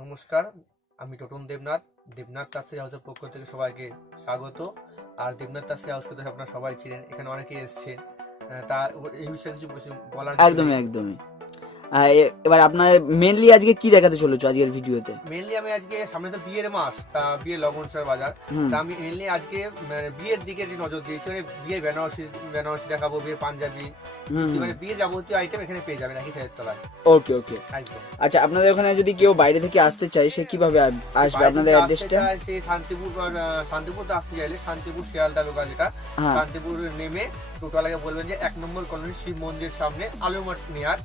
নমস্কার, আমি টোটন দেবনাথ। দেবনাথ তাঁতশিল্প হাউসের পক্ষ থেকে সবাইকে স্বাগত। আর দেবনাথ তাঁতশিল্প হাউসকে তো আপনারা সবাই চিনেন, এখানে অনেকেই এসছেন। তা এই বিষয়ে কিছু বলার একদমই একদমই। এবার আপনার মেনলি আজকে কি দেখাতে চলেছো আজকের ভিডিওতে? মেনলি আমি আজকে সামনে তো বিয়ের মাস, তা বিয়ের লগনসার বাজার, তা আমি মেনলি আজকে বিয়ের দিকে নজর দিয়েছি। মানে বিয়ের বেনারসি দেখাবো, বিয়ের পাঞ্জাবি, মানে বিয়ের যাবতীয় আইটেম এখানে পেয়ে যাবেন একই সাইডের তলায়। ওকে ওকে, আচ্ছা। আপনাদের ওখানে যদি কেউ বাইরে থেকে আসতে চায় সে কিভাবে আসবে? আপনাদের অ্যাড্রেসটা? সে শান্তিপুর তো আসতে চাইলে শান্তিপুর শিয়ালদা লোকাল, যেটা শান্তিপুর নেমে টোটালাকে বলবেন যে 1 নম্বর কলোনি শিব মন্দির সামনে আলুমাঠ নিয়ার,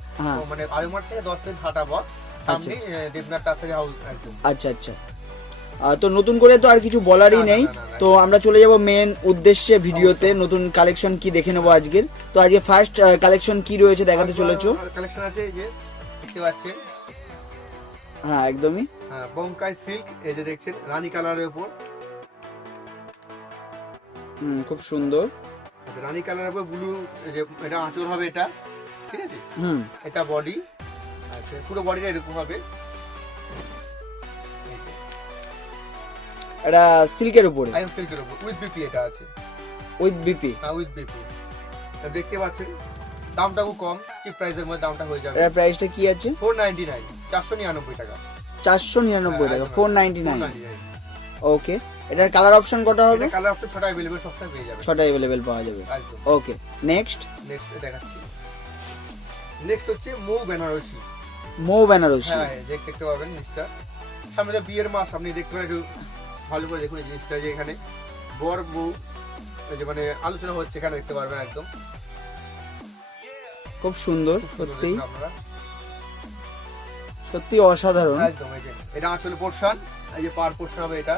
মানে আলুমাঠ থেকে 10 মিনিট হাঁটা পথ সামনে দেবনাথ তাঁতশিল্প হাউস একদম। আচ্ছা আচ্ছা, তো নতুন করে তো আর কিছু বলারই নেই। তো আমরা চলে যাব মেন উদ্দেশ্যে ভিডিওতে। নতুন কালেকশন কি দেখে নেবো আজকের। তো আজকে ফার্স্ট কালেকশন কি রয়েছে দেখাতে চলেছো? কালেকশন আছে এই যে দেখতে পাচ্ছেন, হ্যাঁ একদমই, হ্যাঁ বঙ্কাই সিল্ক, এই যে দেখছেন রানী কালারের উপর। খুব সুন্দর। রানী কালারের উপর ব্লু, যে এটা আঁচল হবে এটা, ঠিক আছে। এটা বডি, আচ্ছা পুরো বডিটা এরকম হবে। এটা সিল্কের উপরে, একদম সিল্কের উপর উইথ বিপি এটা আছে। With BP? হ্যাঁ উইথ বিপি। দেখতে পাচ্ছেন দামটা খুব কম, চিপ প্রাইসের মধ্যে দামটা হয়ে যাবে। এর প্রাইসটা কি আছে? 499, 499 টাকা। 499 টাকা, 499। ওকে, এটার কালার অপশন কটা হবে? এটা কালার অপশন 6টা अवेलेबल, সবসময় পেয়ে যাবেন। 6টা अवेलेबल পাওয়া যাবে। ওকে, নেক্সট দেখাচ্ছি। নেক্সট হচ্ছে মৌ বেনারসি। মৌ বেনারসি, হ্যাঁ দেখতে পাবেন জিনিসটা। সামনে তো বিয়ের মাস, আপনি দেখতে পারেন, একটু ভালো করে দেখুন এই জিনিসটা, যে এখানে বর বউ যে মানে আলোচনা হচ্ছে, এখানে দেখতে পারবেন একদম খুব সুন্দর। সত্যি সত্যি অসাধারণ একদম। এই যে এটা আঁচল পোরশন, এই যে পার পোরশন হবে এটা।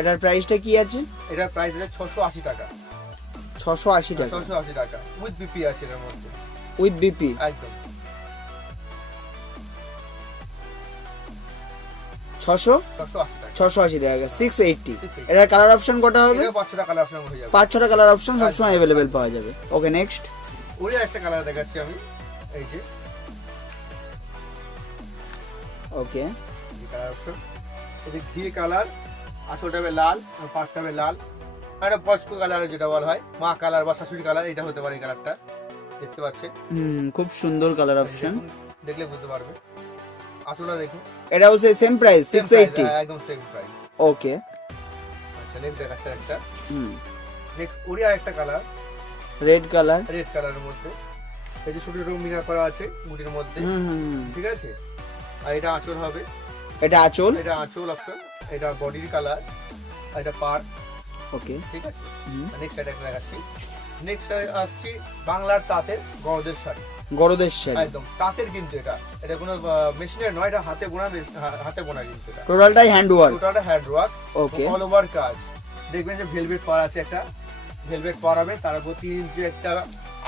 এটার প্রাইসটা কি আছে? এটার প্রাইস আছে 680 টাকা। 680 টাকা, 680 টাকা উইথ বিপি আছে এর মধ্যে, উইথ বিপি একদম। 680 টাকা, 680। এটার কালার অপশন কটা হবে? এটা 5টা কালার অপশন হয়ে যাবে। 5-6টা কালার অপশন সবসময় अवेलेबल পাওয়া যাবে। ওকে, নেক্সট ওই একটা কালার দেখাচ্ছি আমি, এই যে ওকে, এই কালার অপশন, এই যে ঘি কালার, আসলটা হবে লাল আর পাটটা হবে লাল। আর এটা বস্কো কালার যেটা বলা হয়, মা কালার বা শাশুড়ি কালার, এটা হতে পারে এই কালারটা। দেখতে পাচ্ছেন খুব সুন্দর কালার অপশন, দেখলে বুঝতে পারবে। আসলটা দেখুন, এটাও সেম প্রাইস 680, একদম সেম প্রাইস। ওকে, আচ্ছা নেক্সট দেখাচ্ছি একটা। নেক্সট ওরিয়া একটা কালার, রেড কালার, রেড কালারের মধ্যে এই যে ছোট ছোট মিনা করা আছে মুটির মধ্যে, ঠিক আছে। আর এটা আঁচল হবে, এটা আঁচল, এটা আঁচল অপশন, এটা বডির কালার, আর এটা পার, ওকে, ঠিক আছে। নেক্সট এটা দেখাচ্ছি। নেক্সট আসছি বাংলার তাঁতের গরদের শাড়ি, গরদের শাড়ি একদম তাঁতের, কিন্তু এটা এটা কোনো মেশিনের নয়, এটা হাতে বোনা, হাতে বোনা কিন্তু এটা টোটালটাই হ্যান্ড ওয়ার্ক, টোটালটা হ্যান্ড ওয়ার্ক, ওকে, অল ওভার কাজ। দেখবেন যে ভেলভেট পার আছে, একটা ভেলভেট পার হবে, তার উপর 3 ইঞ্চি একটা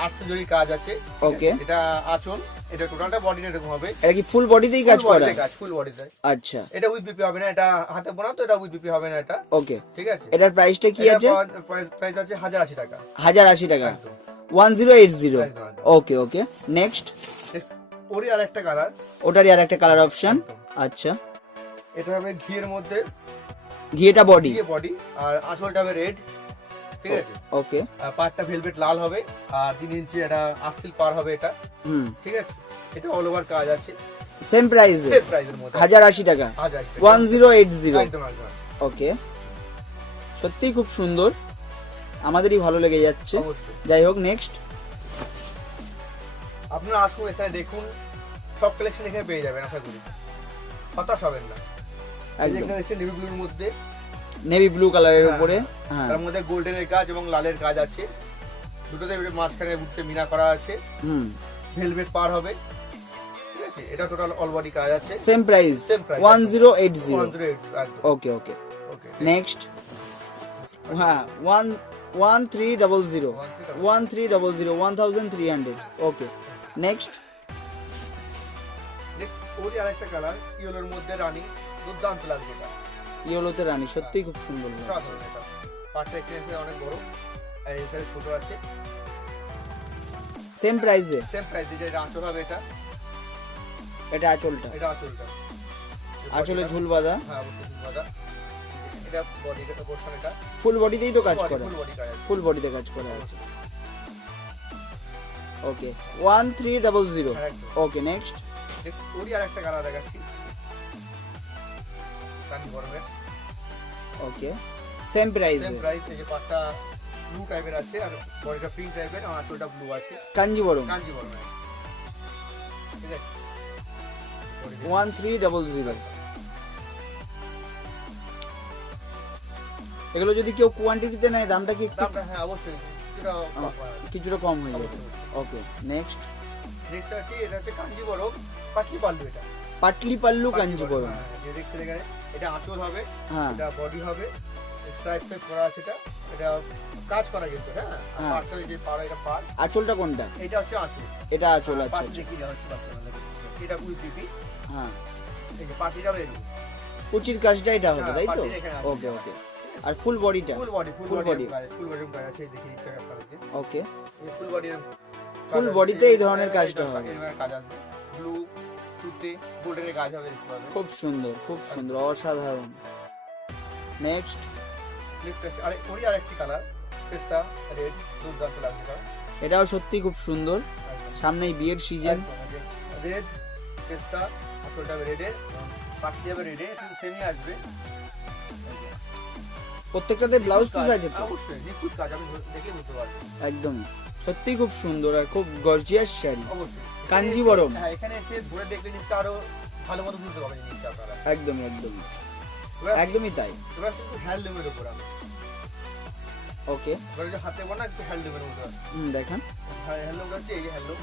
আর্টস জরি কাজ আছে, ওকে। এটা আঁচল, এটা টোটালটা বডি এরকম হবে। এটা কি ফুল বডিতেই কাজ করা? ফুল বডিতে। আচ্ছা, এটা উইথ বিপি হবে না, এটা হাতে বোনা, তো এটা উইথ বিপি হবে না এটা, ওকে, ঠিক আছে। এটার প্রাইসটা কি আছে? প্রাইস আছে 1080 টাকা, 1080 টাকা, 1080। ওকে ওকে, নেক্সট ওরই আরেকটা কালার, ওটারই আরেকটা কালার অপশন। আচ্ছা, এটা হবে ঘিয়ের মধ্যে, ঘিয়েটা বডি, ঘিয়ে বডি, আর আঁচলটা হবে রেড, ঠিক আছে। ওকে, পাড়টা ভেলভেট লাল হবে, আর 3 ইঞ্চি এটা আর্সিল পার হবে এটা, ঠিক আছে। এটা অল ওভার কাজ আছে, সেম প্রাইস, সেম প্রাইসের মধ্যে 1080 টাকা, 1080। একদম একদম, ওকে, সত্যি খুব সুন্দর, আমাদেরই ভালো লেগে যাচ্ছে। অবশ্যই। যাই হোক, নেক্সট আপনারা আসুন, এখানে দেখুন, সব কালেকশন এখানে পেয়ে যাবেন, আশা করি হতাশ হবেন না। এই যে একটা দেখছেন নেভি ব্লুর মধ্যে, নেভি ব্লু কালারের উপরে, হ্যাঁ, তার মধ্যে গোল্ডেনের কাজ এবং লালের কাজ আছে, দুটোতে মাঝখানে উঠতে মিনা করা আছে, ভেলভেট পার হবে, ঠিক আছে। এটা টোটাল অল বডি কাজ আছে, সেম প্রাইস 1080। ওকে ওকে, নেক্সট, হ্যাঁ 1300, 1300, ওকে। নেক্সট ওই আরেকটা কালার ইয়েলোর মধ্যে রানী, দুর্দান্ত লাগবে এটা, ইয়েলোতে রানী, সত্যি খুব সুন্দর লাগছে। পার্টটা এক্সপেরিয়েন্স অনেক বড়, আর এই সাইড ছোট আছে, সেম প্রাইসে, সেম প্রাইসে। যে আঁচল হবে এটা, এটা আঁচলটা, এটা আঁচলটা আসলে ঝুল বাঁধা। হ্যাঁ অবশ্যই ঝুল বাঁধা। এটা বডি, এটা পোর্শন, এটা ফুল বডিতেই তো কাজ করা, ফুল বডি কাজ আছে। ফুল বডিতে কাজ করা আছে। ওকে 1300। ওকে নেক্সট ওরই আর একটা কালার দেখাচ্ছি, কান গরমের। ওকে সেম প্রাইস। Same price. এই যে পাটটা ব্লু টাইপের আছে আর বডিটা পিঙ্ক টাইপের, আর আঁচলটা ব্লু আছে। কাঞ্জিবরম। কাঞ্জিবরম, ঠিক আছে। 1300। এগুলো যদি কেউ কোয়ান্টিটিতে নেয় দামটা কি একটু? দামটা হ্যাঁ অবশ্যই কিছুটা কম হয়ে যাবে। ওকে নেক্সট আছে, এটা হচ্ছে কাঞ্জিবরম পাটলি পাল্লু। এটা পাটলি পাল্লু কাঞ্জিবরম। যে দেখছেন এখানে, এটা আঁচল হবে, হ্যাঁ এটা বডি হবে, স্ট্রাইপ টাইপ করা আছে। এটা কাজ করা কিন্তু, হ্যাঁ। আর পাটটা যে পাড়া, এটা পাট। আঁচলটা কোনটা? এটা হচ্ছে আঁচল। এটা আঁচল। আচ্ছা পাটি দেখি দেওয়া হচ্ছে আপনাদের। এটা উইথ বিপি। হ্যাঁ এই যে পাটিটা এরকম কুচির কাজটা এটা হবে, হ্যাঁ, তাই তো? পাটির এখানে আছে। ওকে ওকে। আর ফুল বডিটা? ফুল বডি, ফুল Full বডি body। কাজ, ফুল বডি কাজ আছে। দেখি দিচ্ছি আপনাদেরকে। ওকে ফুল বডির ফুল বডিতে এই ধরনের কাজটা হবে। এর কাজ আসবে। ব্লু টুতে গোল্ডেনের কাজ হবে, দেখতে পাবেন। খুব সুন্দর, খুব সুন্দর, অসাধারণ। নেক্সট আছে আর ওরই আরেকটি কালার, পেস্তা রেড, দুর্দান্ত লাগছে। কারণ এটাও সত্যি খুব সুন্দর। সামনেই বিয়ের সিজন। রেড পেস্তা, আসলটা রেডের, পাখি যাবে রেডে, সেমই আসবে। প্রত্যেকটাতে ব্লাউজ পিস আছে তো? অবশ্যই নিখুঁত কাজ, আমি দেখে বুঝতে পারবো। একদম সত্যি খুব সুন্দর আর খুব গর্জিয়াস শাড়ি। অবশ্যই কাঞ্জিবরম। হ্যাঁ, এখানে এসে ধরে দেখলে জিনিসটা আরো ভালো মতো বুঝতে পারবেন জিনিসটা আপনারা। একদমই একদমই একদমই তাই। এবার কিন্তু হ্যান্ডলুমের উপর আমি ওকে এবার যে হাতে বানা কিছু হ্যান্ডলুমের মধ্যে আছে। দেখান। হ্যান্ডলুমটা হচ্ছে এই যে হ্যান্ডলুম,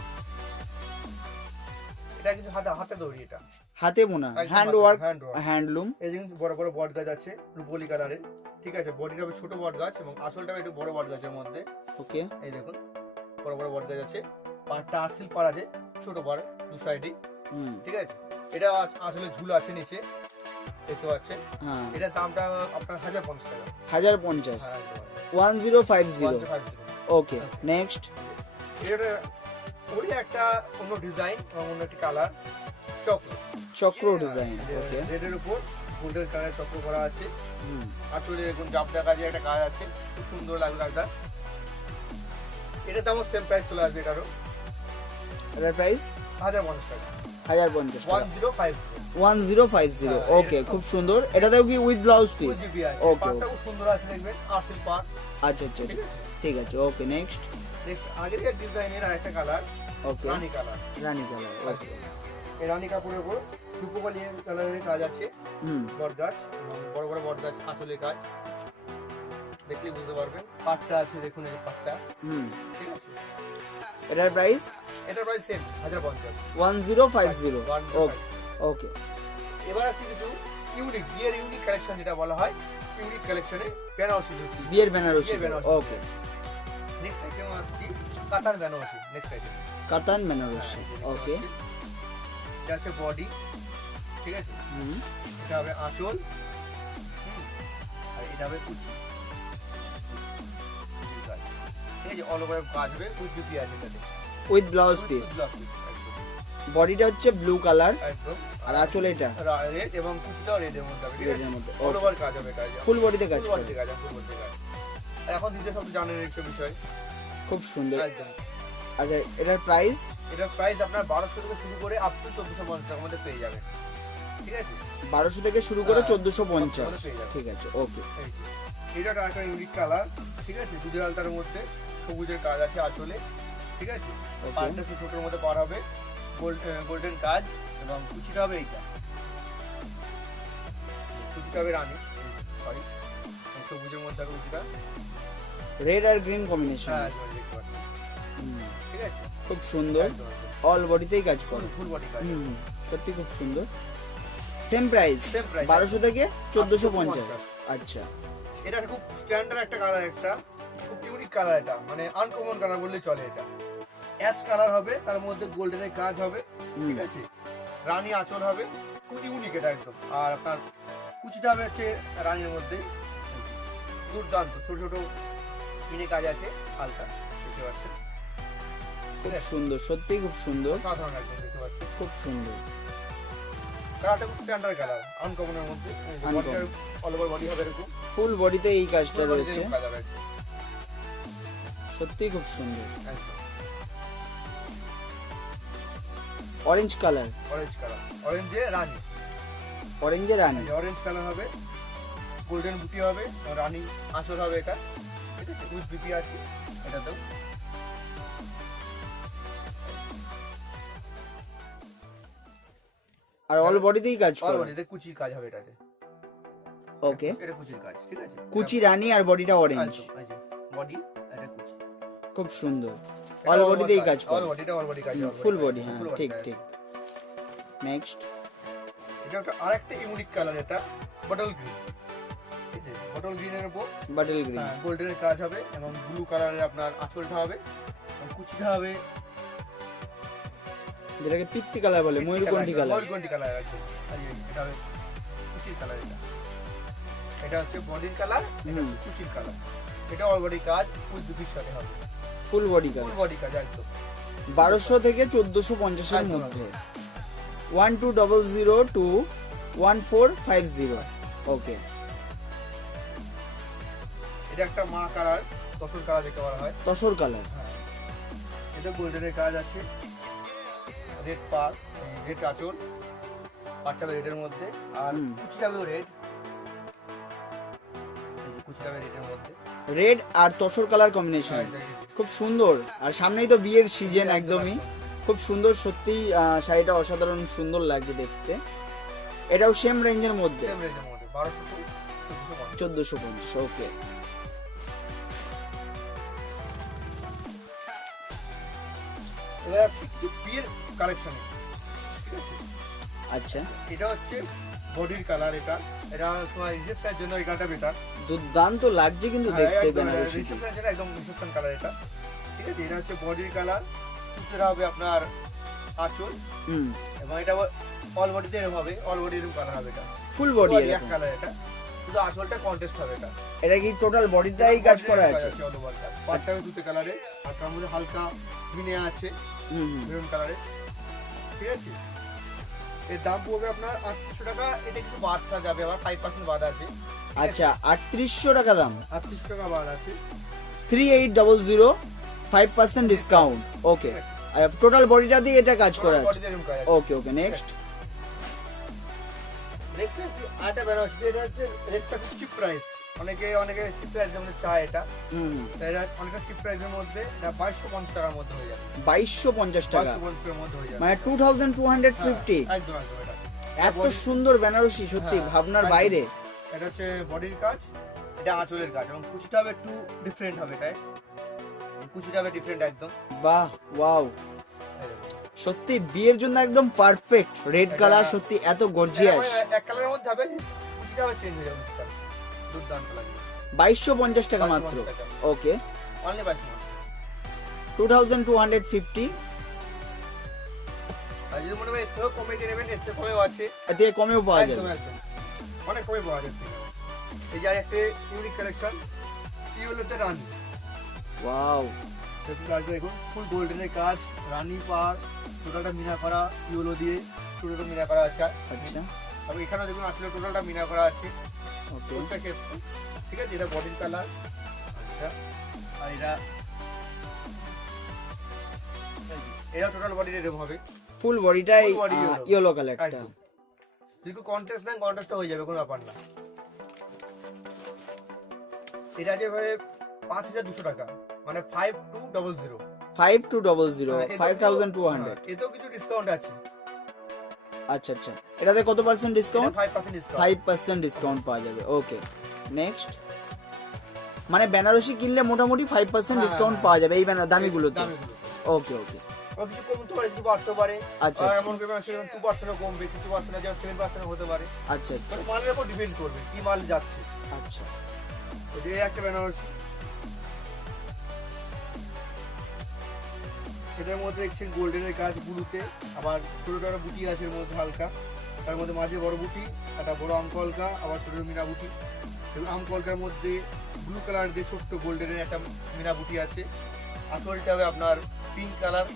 এটা কিন্তু হাতে তৈরি। এটা হাতে বোনা, একদম হ্যান্ড হাতে, ওয়ার্ক, hand work। হ্যান্ডলুম। এই যে বড় বড় বট গাছ আছে রুপোলি কালারের, ঠিক আছে। বডিটা হবে ছোট বট গাছ এবং আসলটা একটু বড় বট গাছের মধ্যে। ওকে এই দেখুন বড় বড় বট গাছ আছে, পাড়টা আরসিল পাড় আছে, ছোট পাড় দু সাইডে, ঠিক আছে। এটা আসলে ঝুল আছে নিচে, দেখতে পাচ্ছেন। হ্যাঁ এটার দামটা আপনার 1050 টাকা। 1050। হ্যাঁ 1050। 1050। ওকে নেক্সট এটা ওরই একটা অন্য ডিজাইন এবং অন্য একটা কালার, চক্র। চক্র ডিজাইন। ওকে রেডের উপর গোল্ডেন কালার চক্র করা আছে। আসলে দেখুন জাপটা কাজে একটা কাজ আছে, খুব সুন্দর লাগবে কাজটা। এটার দামও সেম প্রাইস চলে আসবে। এটারও এটার প্রাইস 1050 টাকা। 1050 টাকা। 1050। 1050। ওকে খুব সুন্দর। এটাতেও কি উইথ ব্লাউজ পিস? ওকে পাটটা খুব সুন্দর আছে, দেখবেন আরসিল পাট। আচ্ছা আচ্ছা ঠিক আছে। ওকে নেক্সট নেক্সট আগের ডিজাইনের আরেকটা কালার, ওকে রানী কালার। রানী কালার। ওকে এই রানী কাপড়ের উপর রূপকলি কালারের কাজ আছে, বট গাছ এবং বড় বড় বট গাছ আঁচলের কাজ, দেখলে বুঝতে পারবেন। পাটটা আছে দেখুন, এই যে পাটটা, ঠিক আছে। এটার প্রাইস? এটার প্রাইস সেম 1050। 1050। ওকে ওকে। এবার আছে কিছু ইউনিক, বিয়ের ইউনিক কালেকশন যেটা বলা হয়, ইউনিক কালেকশনে বেনারসি ধুতি, বিয়ের বেনারসি। ওকে নেক্সট আইটেম আসছে কাতান বেনারসি। নেক্সট আইটেম কাতান বেনারসি। ওকে এটা আছে বডি, ঠিক আছে। এটা হবে আঁচল, আর এটা হবে কুচি, ঠিক আছে। অল ওভার কাজ হবে, উইথ বিপি আছে এটাতে, উইথ ব্লাউজ পিস। বডিটা হচ্ছে ব্লু কালার একদম, আর আঁচল এটা রেড এবং কুচিটাও রেডের মধ্যে হবে, ঠিক আছে। রেডের মধ্যে। অল ওভার কাজ হবে, কাজ ফুল বডিতে কাজ ফুল করে। বডিতে কাজ, ফুল বডিতে কাজ। আর এখন দিতে সব জানেন এইসব বিষয়, খুব সুন্দর। একদম। আচ্ছা এটার প্রাইস? এটার প্রাইস আপনার 1200 থেকে শুরু করে আপ টু 1450 টাকার মধ্যে পেয়ে যাবেন, ঠিক আছে। 1200 থেকে শুরু করে 1450। পেয়ে যাবেন। ঠিক আছে ওকে। এটা একটা ইউনিক কালার, ঠিক আছে। দুধের আলতার মধ্যে সবুজের কাজ আছে আঁচলে, ঠিক আছে। পাড়টা একটু ছোটোর মধ্যে পার হবে, গোল্ডেন কাজ এবং কুচিটা হবে এইটা, কুচিটা হবে রানী, সরি সবুজের মধ্যে হবে কুচিটা, রেড আর গ্রিন কম্বিনেশন। হ্যাঁ দেখতে পাচ্ছি, ঠিক আছে। খুব সুন্দর, অল বডিতেই কাজ করে, ফুল বডি কাজ, সত্যি খুব সুন্দর। সেম প্রাইস 1200 থেকে 1450। আচ্ছা এটা খুব স্ট্যান্ডার্ড একটা কালার, একটা খুব ইউনিক কালার, এটা মানে আনকমন কালার বললেই চলে। এটা অ্যাশ কালার হবে, তার মধ্যে গোল্ডেনের কাজ হবে, ঠিক আছে। রানী আঁচল হবে, খুব ইউনিক এটা একদম। আর আপনার কুচিটা হবে হচ্ছে রানীর মধ্যে, দুর্দান্ত ছোট ছোট মিনি কাজ আছে হালকা, দেখতে পাচ্ছেন। খুব সুন্দর, সত্যি খুব সুন্দর, সাধারণ একদম দেখতে পাচ্ছেন, খুব সুন্দর। কালারটা খুব স্ট্যান্ডার্ড কালার, আনকমনের মধ্যে। বডিটার অল ওভার বডি হবে এরকম, ফুল বডিতে এই কাজটা full body রয়েছে, এরকম কাজ হবে একদম। সত্যি খুব সুন্দর। একদম। অরেঞ্জ কালার, অরেঞ্জ কালার, অরেঞ্জে রানী, অরেঞ্জে রানী, অরেঞ্জ কালার হবে, গোল্ডেন বুটি হবে, রানী আঁচল হবে এটা, ঠিক আছে, উইথ বিপি আছে এটাতেও। আর অল বডিতেই কাজ অল করে। বডিতে কুচির কাজ হবে এটাতে। ওকে, এটা কুচির কাজ, ঠিক আছে, কুচি রানী আর বডিটা অরেঞ্জ, বডি এটা কুচি, খুব সুন্দর। অল বডিতেই কাজ অল করে, বডিটা অল বডি কাজ, ফুল বডি, হ্যাঁ ঠিক ঠিক। নেক্সট, এটা একটা আরেকটা ইউনিক কালার, এটা বটল গ্রিন, ঠিক আছে, বটল গ্রিনের উপর বাটল গ্রিন, গোল্ডেনের কাজ হবে এবং ব্লু কালারের আপনার আঁচলটা হবে এবং কুচিটা হবে যেটাকে পিত্তি কালার বলে, ময়ূরকণ্ঠী কালার। ময়ূরকণ্ঠী কালার একদম। এটা হবে কুচির কালার, এটা হচ্ছে বডির কালার, এটা হচ্ছে কুচির কালার। এটা অল বডি কাজ উইথ দুপির সাথে হবে, ফুল বডি কাজ, ফুল বডি কাজ একদম। 1200 থেকে 1450 এর মধ্যে। 1200 to 1450। ওকে, এটা একটা মা কালার, তসর কালার যেটা বলা হয়, তসর কালার, এটা গোল্ডেনের কাজ আছে, রেড পার, রেড আঁচল, পাটটা রেডের মধ্যে, আর কুচিটাবেও রেড, কুচিটাবে রেডের মধ্যে, রেড আর তসর কালার কম্বিনেশন, খুব সুন্দর। আর সামনেই তো বিয়ের সিজন, একদমই খুব সুন্দর সত্যি। শাড়িটা অসাধারণ সুন্দর লাগছে দেখতে। এটাও সেম রেঞ্জের মধ্যে, সেম রেঞ্জের মধ্যে 1200 to 1450। ওকে, এবার আসছি কিছু বিয়ের কালেকশনে, ঠিক আছে। আচ্ছা, এটা হচ্ছে বডির কালার, এটা এটা তোমার রিসেপশনের জন্য এই কালারটা বেটার, দুর্দান্ত লাগছে কিন্তু দেখতে বেনারসি। রিসেপশনের জন্য একদম রিসেপশন কালার এটা, ঠিক আছে। এটা হচ্ছে বডির কালার, সুতরা হবে আপনার আঁচল, এবং এটা অল বডিতে এরকম হবে, অল বডি এরকম কালার হবে, এটা ফুল বডি এক কালার, এটা শুধু আঁচলটা কন্টেস্ট হবে। এটা কি টোটাল বডিটাই কাজ করা আছে? পাটটা হবে দুটো কালারে, আর তার মধ্যে হালকা মিনে আছে মেরুন কালারে, ঠিক আছে। এর দাম পড়বে আপনার 800 টাকা। এটা কিছু বাদ থাকা যাবে, আবার 5% বাদ আছে। আচ্ছা, 3800 টাকা দাম, 800 টাকা বাদ আছে, 3800, 5% ডিসকাউন্ট। ওকে, আর টোটাল বডিটা দিয়ে এটা কাজ করা আছে। ওকে ওকে, নেক্সট। নেক্সট আটা বেনারসি, এটা হচ্ছে রেটটা চিপ প্রাইস, অনেকে চিপ প্রাইস যেমন চায়, এটা এটা অনেকটা চিপ প্রাইসের মধ্যে, এটা 2250 টাকার মধ্যে হয়ে যাবে। 2250 টাকা, 2250 এর মধ্যে হয়ে যাবে, মানে 2250। একদম একদম। এটা এত সুন্দর বেনারসি, সত্যি ভাবনার বাইরে। এটা হচ্ছে বডির কাজ, এটা আঁচলের কাজ, এবং কুচিটা হবে একটু ডিফারেন্ট হবে, এটা কুচিটা হবে ডিফারেন্ট একদম। বাহ, ওয়াও, সত্যি বিয়ের জন্য একদম পারফেক্ট। রেড কালার সত্যি এত গর্জিয়াস। এক কালারের মধ্যে হবে, কুচিটা হবে চেঞ্জ হয়ে যাবে, দুর্দান্ত লাগবে। 2250 টাকা মাত্র। ওকে, অনলি 2250। আর যদি মনে হয় এর থেকেও কমে নেবেন, এর থেকে কমেও আছে, এর থেকে কমেও পাওয়া একদম যাবে। একদম অনেক কমে পাওয়া যাচ্ছে। এই যে একটা ইউনিক কালেকশন, ইয়েলোতে রানী, ওয়াও, দেখুন ফুল গোল্ডেনের কাজ, রানী পার, টোটালটা মিনা করা ইয়েলো দিয়ে, টোটালটা মিনা করা আছে। আচ্ছা, তবে এখানেও দেখুন আসলে টোটালটা মিনা করা আছে। ওকে, কোনটা ক্ষেত্রে, ঠিক আছে। এটা বডির কালার, আচ্ছা, আর এটা টোটাল বডির এরকম হবে, ফুল বডিটাই Full body yellow। ইয়েলো কালারটা। একদম। যদি কন্টেস্ট নেন, কন্টেস্টটা হয়ে যাবে, কোনো ব্যাপার না। এটা যে ভাই 5200 টাকা, মানে 5200। 5200, হ্যাঁ, 5200। এতেও কিছু ডিসকাউন্ট আছে। আচ্ছা আচ্ছা, এটাতে কত পার্সেন্ট ডিসকাউন্ট? 5% ডিসকাউন্ট। 5% ডিসকাউন্ট পাওয়া যাবে। ওকে, নেক্সট। মানে বেনারসি কিনলে মোটামুটি 5% ডিসকাউন্ট পাওয়া যাবে এই দামিগুলোতে। ওকে ওকে, ও কিছু কমতে পারে, কিছু বাড়তে পারে। আচ্ছা, এমন পেমেন্ট 2% কমবে, কিছু পার্সেন্ট আছে 7% হতে পারে। আচ্ছা আচ্ছা মানে মালের উপর ডিপেন্ড করবে কি মাল যাচ্ছে। আচ্ছা, এই একটা বেনারসি, এটার মধ্যে দেখছেন গোল্ডেনের কাজ বুলুতে, আবার ছোট ছোট বুটি আছে এর মধ্যে হালকা, তার মধ্যে মাঝে বড় বুটি, একটা বড় আমকলকা, আবার ছোট মিনা বুটি। আমকলকার মধ্যে ব্লু কালার দিয়ে ছোট্ট গোল্ডেনের একটা মিনা বুটি আছে। আঁচলটা হবে আপনার পিঙ্ক কালার,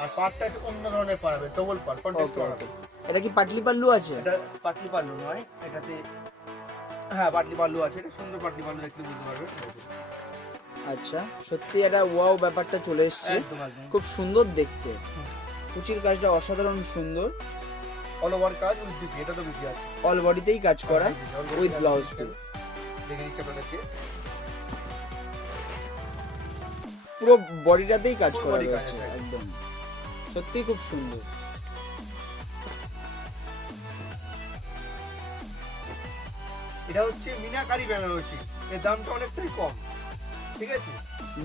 আর পাটটা একটু অন্য ধরনের পাড়াবে, ডবল পাড়, কন্ট্রাস্ট পাড়াবে। এটা কি পাটলি পাল্লু আছে? এটা পাটলি পাল্লু নয়, এটাতে হ্যাঁ পাটলি পাল্লু আছে। এটা সুন্দর পাটলি পাল্লু, দেখলে বুঝতে পারবে। আচ্ছা, সত্যি এটা ওয়াও ব্যাপারটা চলে এসেছে, একদম একদম খুব সুন্দর দেখতে। কুচির কাজটা অসাধারণ সুন্দর, অল ওভার কাজ উইথ বিপি, এটা তো বিপি আছে, অল বডিতেই কাজ করা উইথ ব্লাউজ পিস। দেখে দিচ্ছি আপনাদেরকে, পুরো বডিটাতেই কাজ Full করা body কাজ রয়েছে আছে। একদম, সত্যি খুব সুন্দর। এটা হচ্ছে মিনাকারি বেনারসি, এর দামটা অনেকটাই কম, ঠিক আছে।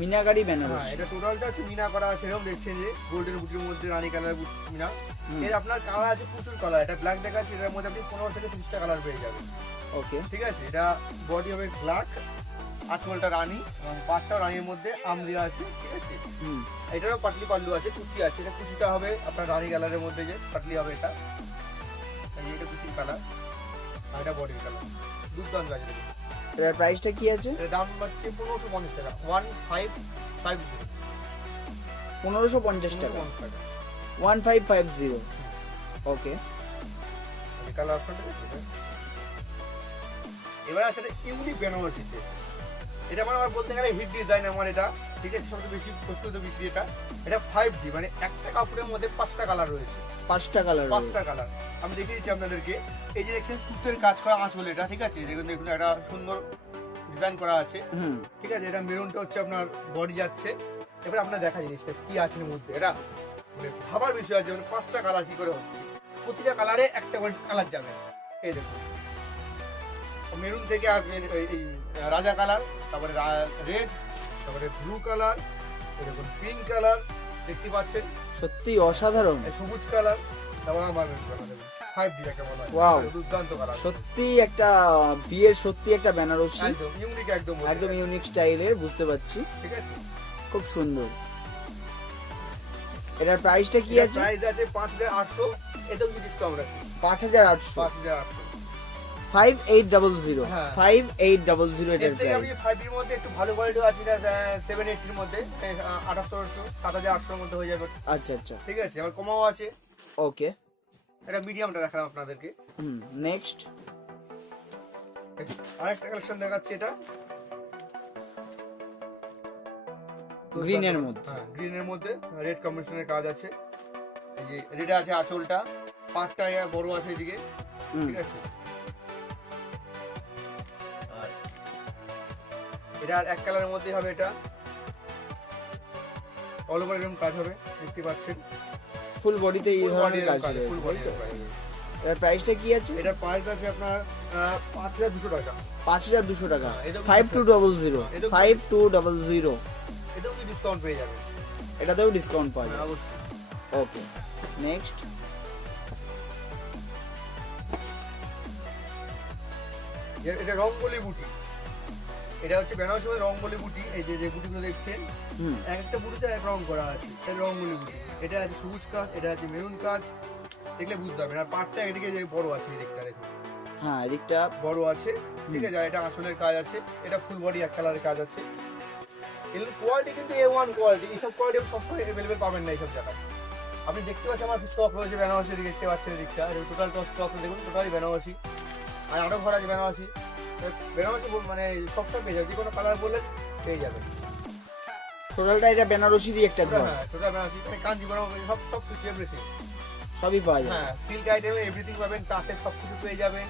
মিনাকারি হ্যাঁ, বেনারসি। এটা টোটালটা হচ্ছে মিনা করা আছে, এরকম দেখছেন যে গোল্ডেন বুটির মধ্যে রানী কালার মিনা। এর আপনার কালার আছে প্রচুর কালার, এটা ব্ল্যাক দেখাচ্ছে, এটার মধ্যে আপনি 15 থেকে 30টা কালার পেয়ে যাবেন, ওকে, ঠিক আছে। এটা বডি হবে ব্ল্যাক, আঁচলটা রানী এবং পাটটাও রানীর মধ্যে আম দেওয়া আছে, ঠিক আছে। এটারও পাটলি পাল্লু আছে, কুচি আছে, এটা কুচিটা হবে আপনার রানী কালারের মধ্যে, যে পাটলি হবে এটা, এই যে এটা কুচির কালার আর এটা বডির কালার, দুর্দান্ত আছে। দেখুন এটার প্রাইসটা কি আছে? এর দাম হচ্ছে 1550 টাকা, 1550 1550 টাকা, 1550 টাকা। 1550। ওকে, এই কালার অপশনটা দেখুন। এবার আছে ইউনিক বেনারসিতে, এটা মানে আমার বলতে গেলে হিট ডিজাইন আমার এটা, ঠিক আছে, সবচেয়ে বেশি প্রস্তুত বিক্রি এটা। এটা 5D, মানে একটা কাপড়ের মধ্যে 5টা কালার রয়েছে, 5টা কালার। 5টা কালার আমি দেখিয়ে দিচ্ছি আপনাদেরকে। এই যে দেখছেন তুতের কাজ করা আঁচল, এটা ঠিক আছে, দেখুন দেখুন একটা সুন্দর ডিজাইন করা আছে, ঠিক আছে। এটা মেরুনটা হচ্ছে আপনার বডি যাচ্ছে। এবার আপনার দেখা জিনিসটা কি আছে এর মধ্যে, এটা মানে ভাবার বিষয় আছে, মানে 5টা কালার কি করে হচ্ছে, প্রতিটা কালারে একটা করে কালার যাবে। এই দেখুন মেরুন থেকে আর এই রাজা কালার, তারপরে রেড, তারপরে ব্লু কালার, এরকম পিঙ্ক কালার দেখতে পাচ্ছেন, সত্যি অসাধারণ, এই সবুজ কালার, তারপর আমার কালার, 5D একটা বলা হয়, Wow. দুর্দান্ত কালার, সত্যি একটা বিয়ের, সত্যি একটা বেনারসি, একদম ইউনিক, একদম একদম ইউনিক স্টাইলের, বুঝতে পারছি, ঠিক আছে। খুব সুন্দর। এটার প্রাইসটা কি আছে? প্রাইস আছে 5800, এটাও কি ডিসকাউন্ট আছে 5800, 5800। 5800, হ্যাঁ। 5800 এটার এর থেকে আমি প্রাইস। 5 এর মধ্যে একটু ভালো কোয়ালিটি আছে, এটা 780 এর মধ্যে 7800 7800 এর মধ্যে হয়ে যাবে, আচ্ছা আচ্ছা, ঠিক আছে। আবার কমাও আছে, ওকে। এটা মিডিয়ামটা দেখালাম আপনাদেরকে। নেক্সট আরেকটা কালেকশন দেখাচ্ছি, এটা গ্রিনের মধ্যে, হ্যাঁ গ্রিনের মধ্যে রেড কম্বিনেশনের কাজ আছে। এই যে রেড আছে আঁচলটা, পাটটা বড় আছে এদিকে, ঠিক আছে। আর এটা আর এক কালারের মধ্যে হবে, এটা অল ওভার এরকম কাজ হবে, দেখতে পাচ্ছেন, ফুল বডিতে এই ধরনের কাজ ফুল বডি। এটার প্রাইসটা কি আছে? এটা প্রাইস আছে আপনার 5200 টাকা, 5200 টাকা, হ্যাঁ, এটাও 5200, এটাও- 5200। এটাও কি ডিসকাউন্ট পেয়ে যাবে, এটাতেও ডিসকাউন্ট পাওয়া হ্যাঁ, যাবে, অবশ্যই। ওকে। নেক্সট এটা রঙ্গোলি বুটি, এটা হচ্ছে বেনারসি রঙ্গোলি বুটি। এই যে যে বুটিগুলো দেখছেন, এক একটা বুটিতে এক রং করা আছে, এটা রঙ্গোলি বুটি। এটা আছে সবুজ কাজ, এটা আছে মেরুন কাজ, দেখলে বুঝতে পারবেন। আর পাটটা একদিকে যে বড় আছে, এই দিকটা দেখুন, হ্যাঁ এদিকটা বড় আছে, ঠিক আছে। আর এটা আসলের কাজ আছে, এটা ফুল বডি এক কালারের কাজ আছে। এর কোয়ালিটি কিন্তু A1 কোয়ালিটি, এইসব কোয়ালিটি সবসময় অ্যাভেলেবেল পাবেন না এইসব জায়গায়। আপনি দেখতে পাচ্ছেন আমার স্টক রয়েছে বেনারসি, দেখতে পাচ্ছেন এদিকটা, টোটাল স্টক দেখুন, টোটালি বেনারসি। আর আরও ঘর আছে বেনারসি, বেনারসি মানে সবসময় পেয়ে যাবে, যে কোনো কালার বললেন পেয়ে যাবেন। টোটালটা এটা বেনারসিরই একটা ঘর, হ্যাঁ টোটাল বেনারসি, মানে কাঞ্জি বেনারসি সব সব কিছু এভরিথিং, সবই পাওয়া যায়। হ্যাঁ সিল্ক আইটেমে এভরিথিং পাবেন, তাঁতের সব কিছু পেয়ে যাবেন।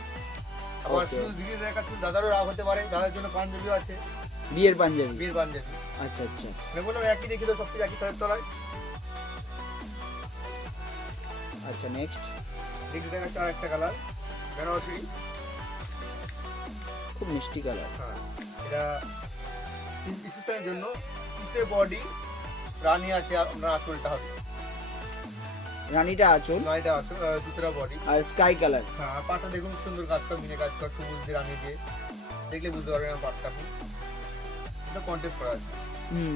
আবার Okay. শুধু দিদির কাছে দাদারও রাগ হতে পারে, দাদার জন্য পাঞ্জাবিও আছে, বিয়ের পাঞ্জাবি, বীর পাঞ্জাবি। আচ্ছা আচ্ছা, মানে বললাম একই দেখি তো, সব কিছু একই সাথে তলায়। আচ্ছা। নেক্সট দেখতে দেখাচ্ছে আরেকটা কালার বেনারসি, খুব মিষ্টি কালার, হ্যাঁ এটা রিসেপশনের জন্য তুতে বডি, রানী আছে, আপনার আঁচলটা হবে, রানীটা আঁচল, নয়টা আঁচল, দুটোটা বডি, আর স্কাই কালার। হ্যাঁ। আর পাটটা দেখুন সুন্দর কাজ করা, মিনে কাজ করা, সবুজ দিয়ে রানী দিয়ে, দেখলে বুঝতে পারবেন আমার পাটটা খুব কন্টেস্ট করা আছে।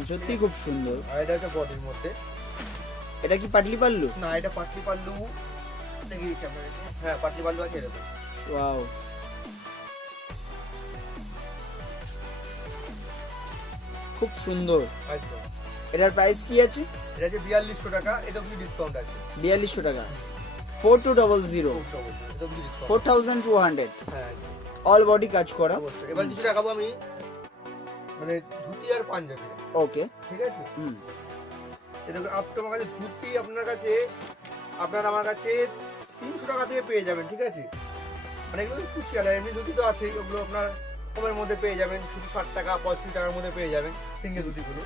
সত্যি খুব সুন্দর। আর এটা হচ্ছে বডির মধ্যে, এটা কি পাটলি পাল্লু? না এটা পাটলি পাল্লু দেখিয়ে দিচ্ছি আপনাদেরকে, হ্যাঁ পাটলি পাল্লু আছে, এরকম ওয়াও, খুব সুন্দর। একদম। এটার প্রাইস কি আছে? এটা আছে 4200 টাকা, এটাও কিছু ডিসকাউন্ট আছে। 4200 টাকা। 4200, 4200। হ্যাঁ, অল বডি কাজ করা। অবশ্যই। এবার কিছু দেখাবো আমি, মানে ধুতি আর পাঞ্জাবি। ওকে, ঠিক আছে। এই দেখুন, আমার কাছে ধুতি আপনার কাছে, আমার কাছে 300 টাকা থেকে পেয়ে যাবেন। ঠিক আছে, মানে এগুলো কুচি আলাদা, এমনি ধুতি তো আছেই, ওগুলো আপনার কমের মধ্যে পেয়ে যাবেন, শুধু 60 টাকা 65 টাকার মধ্যে পেয়ে যাবেন সিঙ্গেল ধুতিগুলো।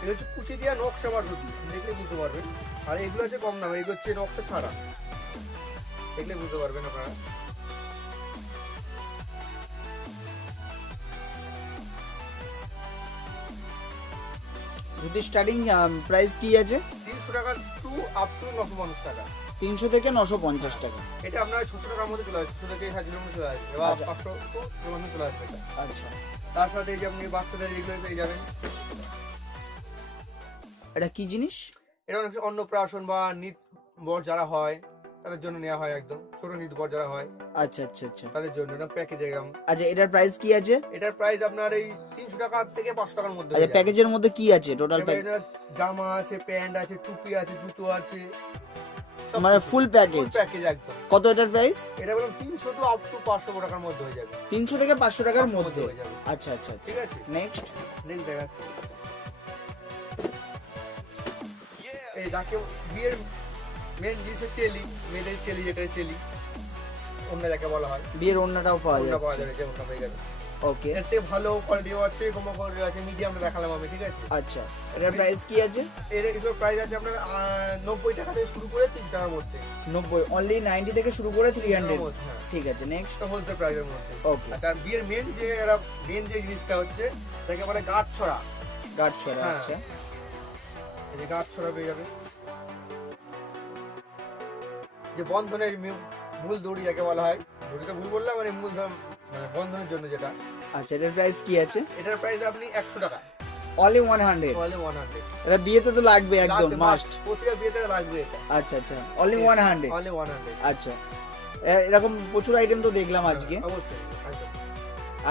এটা হচ্ছে কুচি দিয়া নকশা বার ধুতি, দেখলে বুঝতে পারবেন। আর এগুলো আছে কম দামে, এগুলো হচ্ছে নকশা ছাড়া, দেখলে বুঝতে পারবেন আপনারা। ধুতি স্টার্টিং প্রাইস কি আছে? 300 টাকা টু আপ টু 950 টাকা। 300 থেকে 950 টাকা। এটা আপনার 600 টাকার মধ্যে চলে আসবে, 600 থেকে 1000 এর মধ্যে চলে আসবে, এবার আচ্ছা। 500 তো এর মধ্যে চলে আসবে এটা। আচ্ছা, তার সাথে এই যে আপনি বাচ্চাদের এগুলো পেয়ে যাবেন। এটা কি জিনিস? এটা অনেক অন্নপ্রাশন বা নিত বর যারা হয় তাদের জন্য নেওয়া হয়, একদম ছোট নিত বর যারা হয় আচ্ছা আচ্ছা আচ্ছা তাদের জন্য না প্যাকেজ এরকম। আচ্ছা, এটার প্রাইস কি আছে? এটার প্রাইস আপনার এই 300 টাকা থেকে 500 টাকার মধ্যে। আচ্ছা, প্যাকেজের মধ্যে কি আছে টোটাল? জামা আছে, প্যান্ট আছে, টুপি আছে, জুতো আছে, মানে ফুল প্যাকেজ। প্যাকেজ একদম। কত এটার প্রাইস? এটা বলুন 300 টু আপ টু 500 টাকার মধ্যে হয়ে যাবে। 300 থেকে 500 টাকার 500 মধ্যে। হয়ে যাবে। আচ্ছা আচ্ছা আচ্ছা, ঠিক আছে। নেক্সট দেখাচ্ছি, এই যাকে বিয়ের মেন জিনিস চেলি, মেয়েদের চেলি, যেটা চেলি ওন্না যাকে বলা হয়, বিয়ের ওন্নাটাও পাওয়া ওন্না পাওয়া যাচ্ছে। যাবে, যে ওন্না পেয়ে যাবে। ওকে, এর থেকে ভালো কোয়ালিটিও আছে, কম কোয়ালিটিও আছে, মিডিয়ামটা দেখালাম আমি। ঠিক আছে। আচ্ছা, এটার প্রাইস কি আছে? এর প্রাইস আছে আপনার 90 টাকা থেকে শুরু করে 3 টাকার মধ্যে। 90, অনলি 90 থেকে শুরু করে 300। হ্যাঁ, ঠিক আছে, নেক্সট। এটা হোলসেল প্রাইসের মধ্যে। ওকে, আচ্ছা, আর বিয়ের মেন যে জিনিসটা হচ্ছে তাকে বলে গাঁট ছড়া। গার্ড ছড়া। হ্যাঁ। আচ্ছা, এই যে গাঁট ছড়া পেয়ে যাবে, যে বন্ধনের মূল দড়ি যাকে বলা হয়, দড়িটা ভুল বললাম, মানে মূল মানে বন্ধনের জন্য যেটা। আচ্ছা, এটার প্রাইস কি আছে? এটার প্রাইস আপনি 100 টাকা, অনলি 100। বলে 100। এটা বিয়েতে তো লাগবে, একদম মাস্ট। প্রতিটা বিয়েতে লাগবে এটা। আচ্ছা আচ্ছা, অনলি 100। অনলি 100। আচ্ছা, এরকম প্রচুর আইটেম তো দেখলাম আজকে। অবশ্যই, একদম।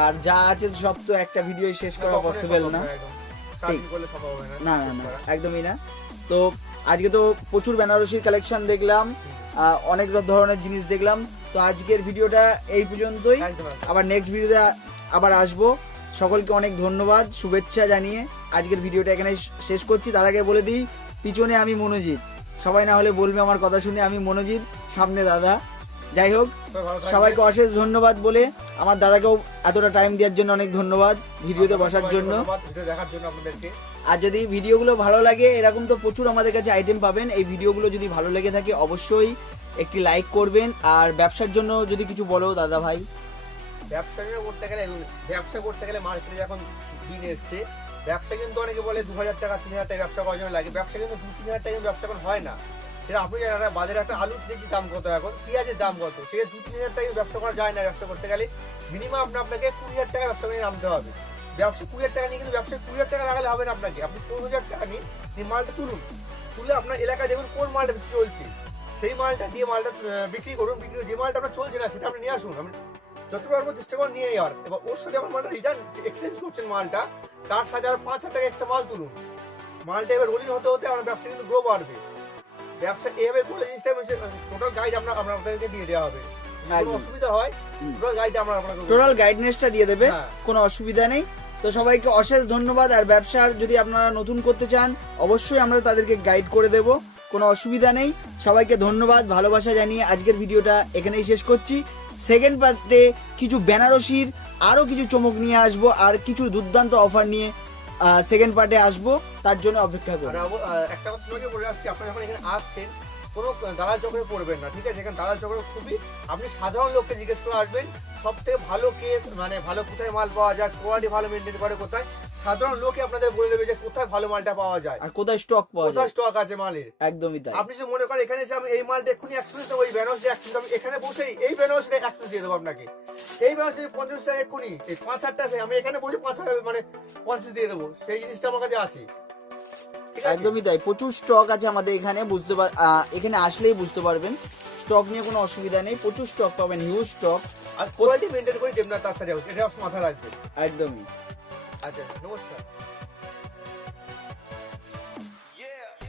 আর যা আছে সব তো একটা ভিডিও শেষ করা পসিবল না। ঠিক করলে সম্ভব হবে না না না, একদমই না। তো আজকে তো প্রচুর বেনারসির কালেকশন দেখলাম, অনেক ধরনের জিনিস দেখলাম। তো আজকের ভিডিওটা এই পর্যন্তই। আবার নেক্সট ভিডিওতে আবার আসবো। সকলকে অনেক ধন্যবাদ, শুভেচ্ছা জানিয়ে আজকের ভিডিওটা এখানে শেষ করছি। তার আগে বলে দিই, পিছনে আমি মনোজিৎ, সবাই না হলে বলবে আমার কথা শুনে আমি মনোজিৎ, সামনে দাদা। যাই হোক, সবাইকে অশেষ ধন্যবাদ বলে আমার দাদাকেও এতটা টাইম দেওয়ার জন্য অনেক ধন্যবাদ, ভিডিওতে বসার জন্য, ভিডিও দেখার জন্য আপনাদেরকে। আর যদি ভিডিওগুলো ভালো লাগে, এরকম তো প্রচুর আমাদের কাছে আইটেম পাবেন, এই ভিডিওগুলো যদি ভালো লেগে থাকে অবশ্যই একটি লাইক করবেন। আর ব্যবসার জন্য যদি কিছু বলো দাদা ভাই। ব্যবসা করতে গেলে মার্কেটে যখন দিন এসছে, ব্যবসা কিন্তু অনেকে বলে 2000 টাকা 3000 টাকা ব্যবসা করার জন্য লাগে। ব্যবসা কিন্তু 2-3000 টাকা ব্যবসা এখন হয় না। সেটা আপনি জানেন, বাজারে একটা আলুর কেজি দাম কত, এখন পেঁয়াজের দাম কত, সে 2-3000 টাকা ব্যবসা করা যায় না। ব্যবসা করতে গেলে মিনিমাম আপনাকে 20,000 টাকা ব্যবসা নিয়ে নামতে হবে। ব্যবসা 20,000 টাকা নিয়ে কিন্তু ব্যবসায় 20,000 টাকা লাগালে হবে না আপনাকে। আপনি 15,000 টাকা নিয়ে মালটা তুলে আপনার এলাকায় দেখুন কোন মালটা চলছে, সেই মালটা দিয়ে মালটা বিক্রি করুন। যে মালটা আপনার চলছে না সেটা আপনি নিয়ে আসুন, আপনি যত পারবো চেষ্টা করে নিয়ে যাওয়ার। এবার ওর সাথে আমার মালটা রিটার্ন এক্সচেঞ্জ করছেন মালটা, তার সাথে আর 5,000 টাকা এক্সট্রা মাল তুলুন। মালটা এবার রোলিং হতে হতে আমার ব্যবসা কিন্তু গ্রো বাড়বে। ব্যবসা এভাবে করে জিনিসটা টোটাল গাইড আপনাদেরকে দিয়ে দেওয়া হবে। কোনো অসুবিধা হয় টোটাল গাইড টোটাল গাইডনেসটা দিয়ে দেবে, কোনো অসুবিধা নেই। তো সবাইকে অশেষ ধন্যবাদ। আর ব্যবসার যদি আপনারা নতুন করতে চান অবশ্যই আমরা তাদেরকে গাইড করে দেব, কোনো অসুবিধা নেই। সবাইকে ধন্যবাদ, ভালোবাসা জানিয়ে আজকের ভিডিওটা এখানেই শেষ করছি। সেকেন্ড পার্টে কিছু বেনারসির আরও কিছু চমক নিয়ে আসবো, আর কিছু দুর্দান্ত অফার নিয়ে সেকেন্ড পার্টে আসবো, তার জন্য অপেক্ষা করুন। একটা কথা তোমাকে বলে রাখছি, আপনারা যখন এখানে আসছেন কোনো দালাল চক্রে পড়বেন না। ঠিক আছে, এখানে দালাল চক্র খুবই, আপনি সাধারণ লোককে জিজ্ঞেস করে আসবেন সব থেকে ভালো কে, মানে ভালো কোথায় মাল পাওয়া যায়, কোয়ালিটি ভালো মেনটেন করে কোথায়, সাধারণ লোকে আপনাদের বলে দেবে যে কোথায় ভালো মালটা পাওয়া যায় আর কোথায় স্টক পাওয়া যায়, স্টক আছে মালের। একদমই তাই। আপনি যদি মনে করেন এখানে এসে আমি এই মালটা এক্ষুনি 100 দেবো, এই বেনারস 100, আমি এখানে বসেই এই বেনারসটা 100 দিয়ে দেবো আপনাকে। এই বেনারস 50 টাকা এক্ষুনি, এই 5,000 টাকা আমি এখানে বসে 5,000 মানে 50 দিয়ে দেবো, সেই জিনিসটা আমার কাছে আছে। একদমই তাই, প্রচুর স্টক আছে আমাদের এখানে, এখানে আসলেই বুঝতে পারবেন। স্টক নিয়ে কোনো অসুবিধা নেই, প্রচুর স্টক পাবেন, হিউজ স্টক। আর কোয়ালিটি মেনটেন করে দেব না, তার সাথে এটা মাথা রাখবেন। একদমই। আচ্ছা, নমস্কার।